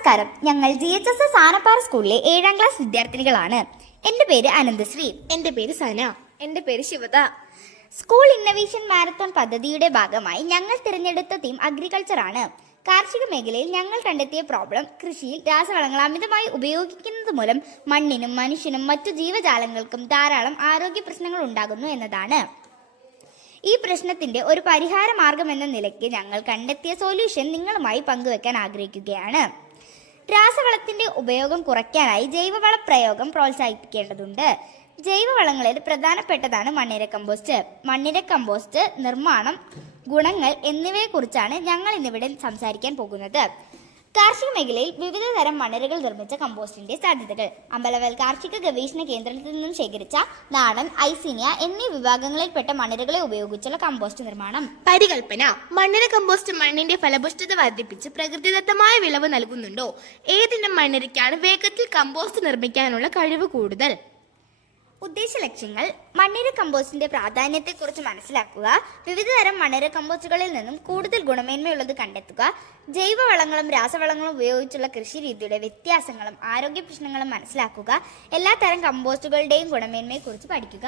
നമസ്കാരം. ഞങ്ങൾ GHS സാനപ്പാറ സ്കൂളിലെ 7ാം ക്ലാസ് വിദ്യാർത്ഥിനികളാണ്. എൻ്റെ പേര് അനന്തശ്രീ. എൻ്റെ പേര് സന. എൻ്റെ പേര് ശിവത. സ്കൂൾ ഇന്നൊവേഷൻ മാരത്തോൺ പദ്ധതിയുടെ ഭാഗമായി ഞങ്ങൾ തിരഞ്ഞെടുത്ത തീം അഗ്രികൾച്ചർ ആണ്. കാർഷിക മേഖലയിൽ ഞങ്ങൾ കണ്ടെത്തിയ പ്രോബ്ലം കൃഷിയിൽ രാസവളങ്ങൾ അമിതമായി ഉപയോഗിക്കുന്നത് മൂലം മണ്ണിനും മനുഷ്യനും മറ്റു ജീവജാലങ്ങൾക്കും ധാരാളം ആരോഗ്യ പ്രശ്നങ്ങൾ ഉണ്ടാകുന്നു എന്നതാണ്. ഈ പ്രശ്നത്തിന്റെ ഒരു പരിഹാര മാർഗം എന്ന നിലയ്ക്ക് ഞങ്ങൾ കണ്ടെത്തിയ സൊല്യൂഷൻ നിങ്ങളുമായി പങ്കുവെക്കാൻ ആഗ്രഹിക്കുകയാണ്. രാസവളത്തിന്റെ ഉപയോഗം കുറയ്ക്കാനായി ജൈവവള പ്രയോഗം പ്രോത്സാഹിപ്പിക്കേണ്ടതുണ്ട്. ജൈവവളങ്ങളിൽ പ്രധാനപ്പെട്ടതാണ് മണ്ണിര കമ്പോസ്റ്റ്. മണ്ണിര കമ്പോസ്റ്റ് നിർമ്മാണം, ഗുണങ്ങൾ എന്നിവയെക്കുറിച്ചാണ് ഞങ്ങൾ ഇന്നിവിടെ സംസാരിക്കാൻ പോകുന്നത്. കാർഷിക മേഖലയിൽ വിവിധ തരം മണ്ണിരകൾ നിർമ്മിച്ച കമ്പോസ്റ്റിന്റെ സാധ്യതകൾ. അമ്പലവയൽ കാർഷിക ഗവേഷണ കേന്ദ്രത്തിൽ നിന്നും ശേഖരിച്ച നാടൻ, ഐസീനിയ എന്നീ വിഭാഗങ്ങളിൽപ്പെട്ട മണ്ണിരകളെ ഉപയോഗിച്ചുള്ള കമ്പോസ്റ്റ് നിർമ്മാണം. പരികൽപ്പന: മണ്ണിര കമ്പോസ്റ്റ് മണ്ണിന്റെ ഫലപുഷ്ടത വർദ്ധിപ്പിച്ച് പ്രകൃതിദത്തമായ വിളവ് നൽകുന്നുണ്ടോ? ഏതിനം മണ്ണിരയ്ക്കാണ് വേഗത്തിൽ കമ്പോസ്റ്റ് നിർമ്മിക്കാനുള്ള കഴിവ് കൂടുതൽ? ഉദ്ദേശ ലക്ഷ്യങ്ങൾ: മണ്ണിര കമ്പോസ്റ്റിന്റെ പ്രാധാന്യത്തെക്കുറിച്ച് മനസ്സിലാക്കുക, വിവിധ തരം മണ്ണിര കമ്പോസ്റ്റുകളിൽ നിന്നും കൂടുതൽ ഗുണമേന്മയുള്ളത് കണ്ടെത്തുക, ജൈവവളങ്ങളും രാസവളങ്ങളും ഉപയോഗിച്ചുള്ള കൃഷി രീതിയുടെ വ്യത്യാസങ്ങളും ആരോഗ്യ പ്രശ്നങ്ങളും മനസ്സിലാക്കുക, എല്ലാ തരം കമ്പോസ്റ്റുകളുടെയും ഗുണമേന്മയെക്കുറിച്ച് പഠിക്കുക.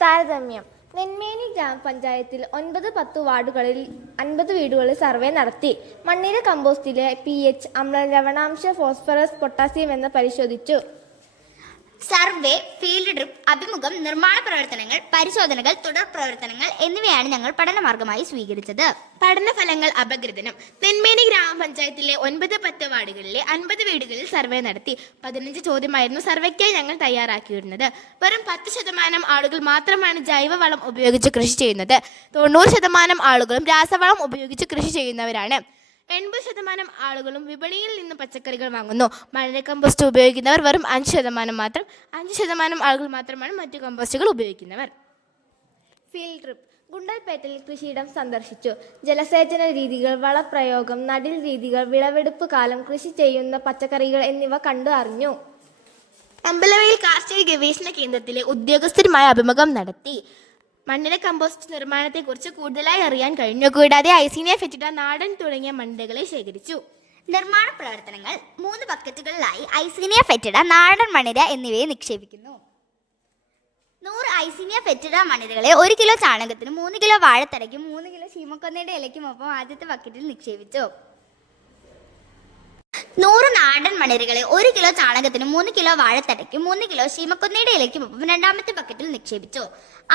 താരതമ്യം: നെന്മേനി ഗ്രാമപഞ്ചായത്തിൽ 9-10 വാർഡുകളിൽ 50 വീടുകളിൽ സർവേ നടത്തി. മണ്ണിര കമ്പോസ്റ്റിലെ pH, അമ്ല, ലവണാംശ, ഫോസ്ഫറസ്, പൊട്ടാസ്യം എന്നിവ പരിശോധിച്ചു. സർവേ, ഫീൽഡ് ട്രിപ്പ്, അഭിമുഖം, നിർമ്മാണ പ്രവർത്തനങ്ങൾ, പരിശോധനകൾ, തുടർ പ്രവർത്തനങ്ങൾ എന്നിവയാണ് ഞങ്ങൾ പഠനമാർഗമായി സ്വീകരിച്ചത്. പഠനഫലങ്ങൾ അപഗ്രഥനം: നെന്മേനി ഗ്രാമപഞ്ചായത്തിലെ 9-10 വാർഡുകളിലെ 50 വീടുകളിൽ സർവേ നടത്തി. 15 ചോദ്യമായിരുന്നു സർവേക്കായി ഞങ്ങൾ തയ്യാറാക്കിയിരുന്നത്. വെറും 10% ആളുകൾ മാത്രമാണ് ജൈവവളം ഉപയോഗിച്ച് കൃഷി ചെയ്യുന്നത്. 90% ആളുകളും രാസവളം ഉപയോഗിച്ച് കൃഷി ചെയ്യുന്നവരാണ്. 80% ആളുകളും വിപണിയിൽ നിന്ന് പച്ചക്കറികൾ വാങ്ങുന്നു. മണ്ണിര കമ്പോസ്റ്റ് ഉപയോഗിക്കുന്നവർ വെറും 5% മാത്രം. 5% ആളുകൾ മാത്രമാണ് മറ്റു കമ്പോസ്റ്റുകൾ ഉപയോഗിക്കുന്നവർ. ഫീൽഡ് ട്രിപ്പ്: ഗുണ്ടൽപേട്ടിൽ കൃഷിയിടം സന്ദർശിച്ചു. ജലസേചന രീതികൾ, വളപ്രയോഗം, നടീൽ രീതികൾ, വിളവെടുപ്പ് കാലം, കൃഷി ചെയ്യുന്ന പച്ചക്കറികൾ എന്നിവ കണ്ടു അറിഞ്ഞു. അമ്പലവയൽ കാർഷിക ഗവേഷണ കേന്ദ്രത്തിലെ ഉദ്യോഗസ്ഥരുമായി അഭിമുഖം നടത്തി. മണ്ണിര കമ്പോസ്റ്റ് നിർമ്മാണത്തെക്കുറിച്ച് കൂടുതലായി അറിയാൻ കഴിഞ്ഞു. കൂടാതെ ഐസീനിയ ഫെറ്റിഡ, നാടൻ തുടങ്ങിയ മണ്ണിരകളെ ശേഖരിച്ചു. നിർമ്മാണ പ്രവർത്തനങ്ങൾ: 3 ബക്കറ്റുകളിലായി ഐസീനിയ ഫെറ്റിഡ, നാടൻ മണ്ണിര എന്നിവയെ നിക്ഷേപിക്കുന്നു. 100 ഐസീനിയ ഫെറ്റിഡ മണ്ണിരകളെ 1 കിലോ ചാണകത്തിനും 3 കിലോ വാഴത്തടയ്ക്കും 3 കിലോ ശീമക്കൊന്നയുടെ ഇലയ്ക്കുമൊപ്പം ആദ്യത്തെ ബക്കറ്റിൽ നിക്ഷേപിച്ചു. 100 നാടൻ മണ്ണിരകളെ 1 കിലോ ചാണകത്തിനും 3 കിലോ വാഴത്തടയ്ക്കും 3 കിലോ ശീമക്കൊന്നയുടെ ഇലയ്ക്കുമൊപ്പം രണ്ടാമത്തെ ബക്കറ്റിൽ നിക്ഷേപിച്ചു.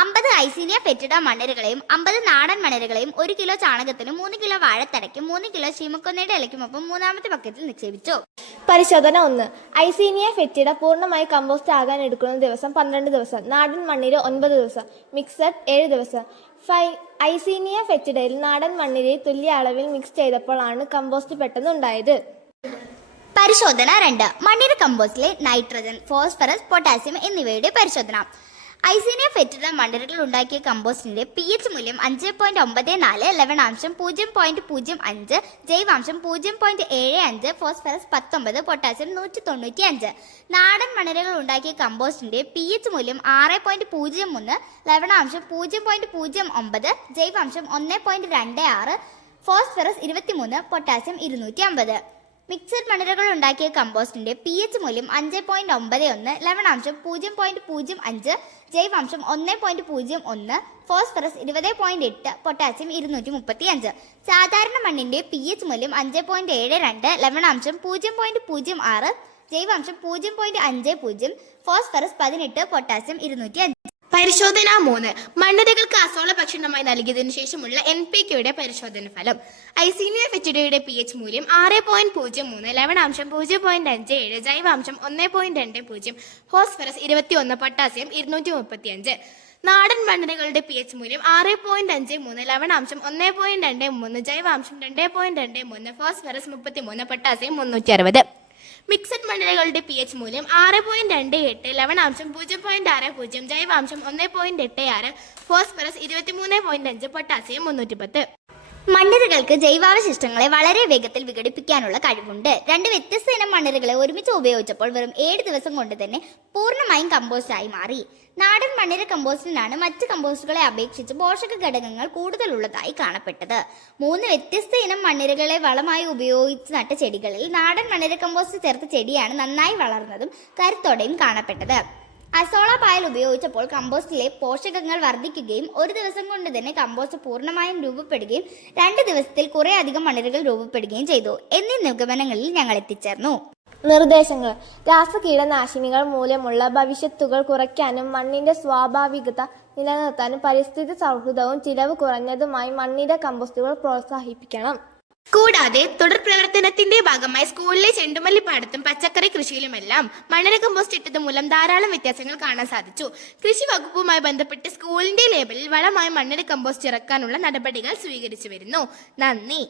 50 ഐസീനിയ ഫെറ്റിഡ മണ്ണിരകളെയും 50 നാടൻ മണ്ണിരകളെയും 1 കിലോ ചാണകത്തിനും 3 കിലോ വാഴത്തടയ്ക്കും 3 കിലോ ശീമക്കൊന്നയുടെ ഇലയ്ക്കുമൊപ്പം മൂന്നാമത്തെ ബക്കറ്റിൽ നിക്ഷേപിച്ചു. പരിശോധന 1. ഐസീനിയ ഫെറ്റിഡ പൂർണ്ണമായി കമ്പോസ്റ്റ് ആകാൻ എടുക്കുന്ന ദിവസം 12 ദിവസം. നാടൻ മണ്ണിര 9 ദിവസം. മിക്സഡ് 7 ദിവസം. ഐസീനിയ ഫെറ്റിഡയിൽ നാടൻ മണ്ണിരയെ തുല്യ അളവിൽ മിക്സ് ചെയ്തപ്പോഴാണ് കമ്പോസ്റ്റ് പെട്ടെന്ന് ഉണ്ടായത്. പരിശോധന 2. മണ്ണിര കമ്പോസ്റ്റിലെ നൈട്രജൻ, ഫോസ്ഫറസ്, പൊട്ടാസ്യം എന്നിവയുടെ പരിശോധന. ഐസീനിയ ഫെറ്റിഡ മണ്ണിരകൾ ഉണ്ടാക്കിയ കമ്പോസ്റ്റിന്റെ pH മൂല്യം 5.94, ലവണാംശം 0.05, ജൈവാംശം 0.75, ഫോസ്ഫറസ് 19, പൊട്ടാസ്യം 195. നാടൻ മണ്ണിരകൾ ഉണ്ടാക്കിയ കമ്പോസ്റ്റിന്റെ pH മൂല്യം 6.03, ലവണാംശം 0.09, ജൈവാംശം 1.26, ഫോസ്ഫറസ് 23, പൊട്ടാസ്യം 250. മിക്സഡ് മണ്ണിരകൾ ഉണ്ടാക്കിയ കമ്പോസ്റ്റിന്റെ pH മൂല്യം 5.91, ലവണാംശം 0.05, ജൈവാംശം 1.01, ഫോസ്ഫറസ് 20.8, പൊട്ടാസ്യം 235. സാധാരണ മണ്ണിന്റെ pH മൂല്യം 5.72, ലവണാംശം 0.06, ജൈവാംശം 0.50, ഫോസ്ഫറസ് 18, പൊട്ടാസ്യം 205. പരിശോധന 3. മണ്ണിരകൾക്ക് അസോള ഭക്ഷണമായി നൽകിയതിനു ശേഷമുള്ള NPKയുടെ പരിശോധന ഫലം. ഐസീനിയ ഫെറ്റിഡയുടെ pH മൂല്യം 6.03, ലവണാംശം 0.57, ജൈവാംശം 1.20, ഫോസ്ഫറസ് 21, പൊട്ടാസ്യം 235. നാടൻ മണ്ണിരകളുടെ pH മൂല്യം 6.53, ലവണാംശം 1.23, ജൈവാംശം 2.23, ഫോസ്ഫറസ് 33, പൊട്ടാസ്യം 360. മിക്സഡ് മണ്ണിരകളുടെ pH മൂല്യം 6.28, ലവണാംശം 0.60, ജൈവാംശം 1.86, ഫോസ്ഫറസ് 23.5, പൊട്ടാസ്യം 310. മണ്ണിരകൾക്ക് ജൈവാവശിഷ്ടങ്ങളെ വളരെ വേഗത്തിൽ വിഘടിപ്പിക്കാനുള്ള കഴിവുണ്ട്. 2 വ്യത്യസ്ത ഇനം മണ്ണിരകളെ ഒരുമിച്ച് ഉപയോഗിച്ചപ്പോൾ വെറും 7 ദിവസം കൊണ്ട് തന്നെ പൂർണ്ണമായും കമ്പോസ്റ്റായി മാറി. നാടൻ മണ്ണിര കമ്പോസ്റ്റിനാണ് മറ്റ് കമ്പോസ്റ്റുകളെ അപേക്ഷിച്ച് പോഷക ഘടകങ്ങൾ കൂടുതലുള്ളതായി കാണപ്പെട്ടത്. 3 വ്യത്യസ്ത ഇനം മണ്ണിരകളെ വളമായി ഉപയോഗിച്ച് നട്ട ചെടികളിൽ നാടൻ മണ്ണിര കമ്പോസ്റ്റ് ചേർത്ത ചെടിയാണ് നന്നായി വളർന്നതും കരുത്തോടെയും കാണപ്പെട്ടത്. അസോള പായൽ ഉപയോഗിച്ചപ്പോൾ കമ്പോസ്റ്റിലെ പോഷകങ്ങൾ വർദ്ധിക്കുകയും 1 ദിവസം കൊണ്ട് തന്നെ കമ്പോസ്റ്റ് പൂർണ്ണമായും രൂപപ്പെടുകയും 2 ദിവസത്തിൽ കുറെ അധികം മണ്ണിരകൾ രൂപപ്പെടുകയും ചെയ്തു എന്നീ നിഗമനങ്ങളിൽ ഞങ്ങൾ എത്തിച്ചേർന്നു. നിർദ്ദേശങ്ങൾ: രാസകീടനാശിനികൾ മൂലമുള്ള ഭവിഷ്യത്തുകൾ കുറയ്ക്കാനും മണ്ണിന്റെ സ്വാഭാവികത നിലനിർത്താനും പരിസ്ഥിതി സൗഹൃദവും ചിലവ് കുറഞ്ഞതുമായി മണ്ണിര കമ്പോസ്റ്റുകൾ പ്രോത്സാഹിപ്പിക്കണം. കൂടാതെ തുടർ പ്രവർത്തനത്തിന്റെ ഭാഗമായി സ്കൂളിലെ ചെണ്ടുമല്ലിപ്പാടത്തും പച്ചക്കറി കൃഷിയിലുമെല്ലാം മണ്ണിര കമ്പോസ്റ്റ് ഇട്ടത് മൂലം ധാരാളം വ്യത്യാസങ്ങൾ കാണാൻ സാധിച്ചു. കൃഷി വകുപ്പുമായി ബന്ധപ്പെട്ട് സ്കൂളിന്റെ ലേബലിൽ വളമായി മണ്ണിര കമ്പോസ്റ്റ് ഇറക്കാനുള്ള നടപടികൾ സ്വീകരിച്ചു വരുന്നു. നന്ദി.